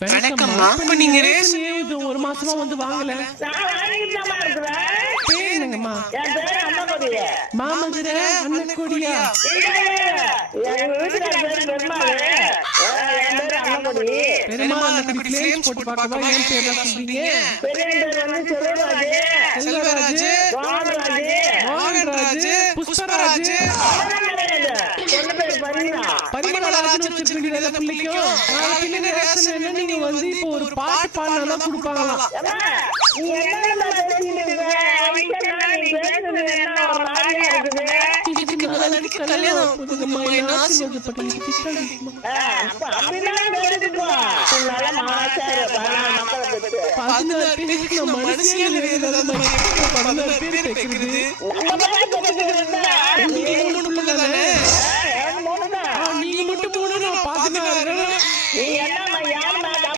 வணக்கம்மா. நீங்க ரேஷன் இது ஒரு மாசமா வந்து வாங்கல. பேர் என்னங்கம்மா? மாமதுர அன்னக்குடியா? பெருமாள் அன்னக்குடி கிளேம்ஸ் போட்டு பார்க்கவா? ஏன் பேர்லாம் சொல்றீங்க? செல்வராஜ், மோகன்ராஜ், புஷ்பராஜ், பரிமளராஜ் வச்சிருக்கீங்க. நல்ல பிள்ளைக்கும் பின்னாடி ரேஷன் என்ன நீங்க வந்து இப்போ ஒரு பாட்டு பாடினா கொடுப்பாங்களாம். மனசியல்